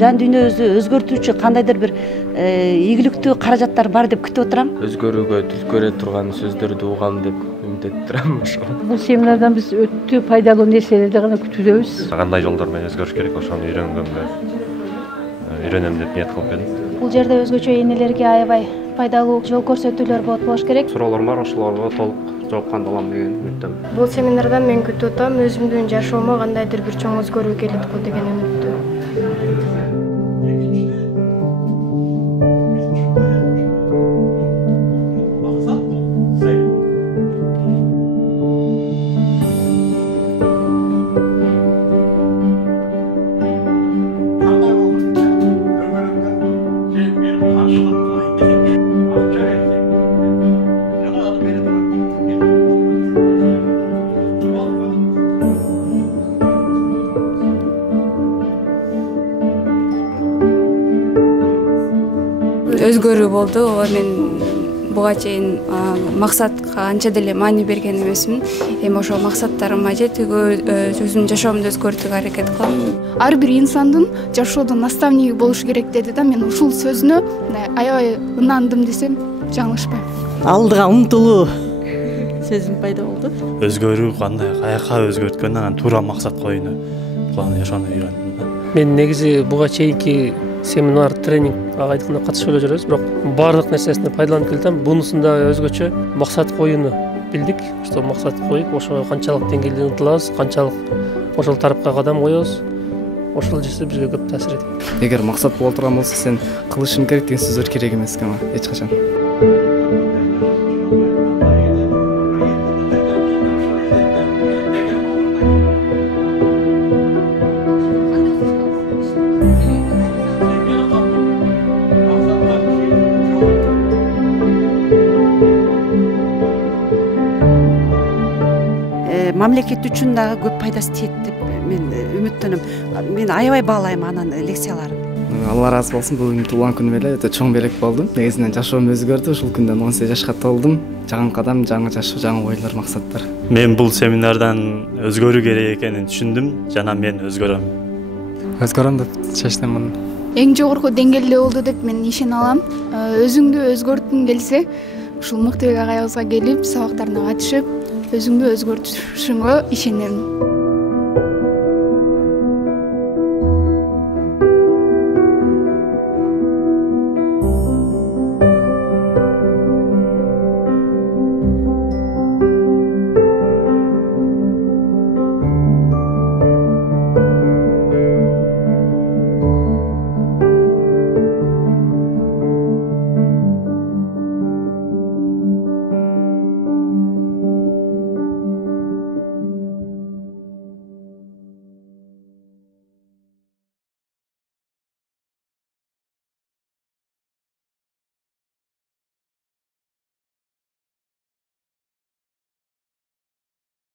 жан дүйнөбүздү өзгөртүүчү кандайдыр бир ийгиликтүү каражаттар бар деп күтүп отурам. Өзгөрүүгө түрткүрө турган сөздөрдү угам деп үмүт этип турам. Бул семинардан биз өтө пайдалуу нерселерди гана күтүүбүз. Кандай жолдор менен өзгөрүш керек ошону үйрөнөм деп ниет кылып келдим. Бул жерде өзгөчө энелерге аябай пайдалуу жол көрсөтүүлөр болуш керек. Суроолор бар, ошолорго толук жооп кандалам деген үмүттөмүн. Бул семинардан мен күтүп атам, өзүмдүн жашоомо кандайдыр бир чоң өзгөрүү келет го деген үмүттөмүн. Өзгөрүү болду. Мен буга чейин максатка анча деле маани берген эмесмин. Эми ошол максаттарыма жетүүгө өзүмдүн жашоомду өзгөртүүгө аракет кылам. Ар бир инсандын жашоодон наставниги болуш керек деди да. Мен ушул сөзүнө аябай ынандым десем жаңылышпайм. Алдыга умтулуу сезим пайда болду. Өзгөрүү кандай, каяка өзгөрткөн, анан туура максат коюуну ошону үйрөндүм. Мен негизи буга чейинки семинар, тренинг агайдыкына катышып эле жүрөбүз, бирок баардык нерсесине пайдаланып келатам. Бунусунда өзгөчө максат коюуну билдик. Ошол максат коюп, ошого канчалык деңгээлде ынтылабыз, канчалык ошол тарапка кадам коебуз. Ошол нерсе бизге көп таасир этет. Эгер максат боло турган болсо, сен кылышың керек деген сөздөр керек эмес экен эч качан. Мамлекет үчүн дагы көп пайдасы тиет деп мен үмүттөнөм. Мен аябай баалайм анын лекцияларын. Алла ыраазы болсун, бүгүн туулган күнүм эле өтө чоң белек болду. Негизинен жашоом өзгөрдү. Ушул күндөн 18 жашка толдум. Жаңы кадам, жаңы жашоо, жаңы ойлор, максаттар. Мен бул семинардан өзгөрүү керек экенин түшүндүм жана мен өзгөрөм. Өзгөрөм деп чечтим муну. Эң жогорку деңгээлде болду деп мен ишене алам. Өзүңдү өзгөрткүң келсе, ушул Мыктыбек агайыбызга келип, сабактарына катышып, өзүңдү өзгөртүшүңө ишенем.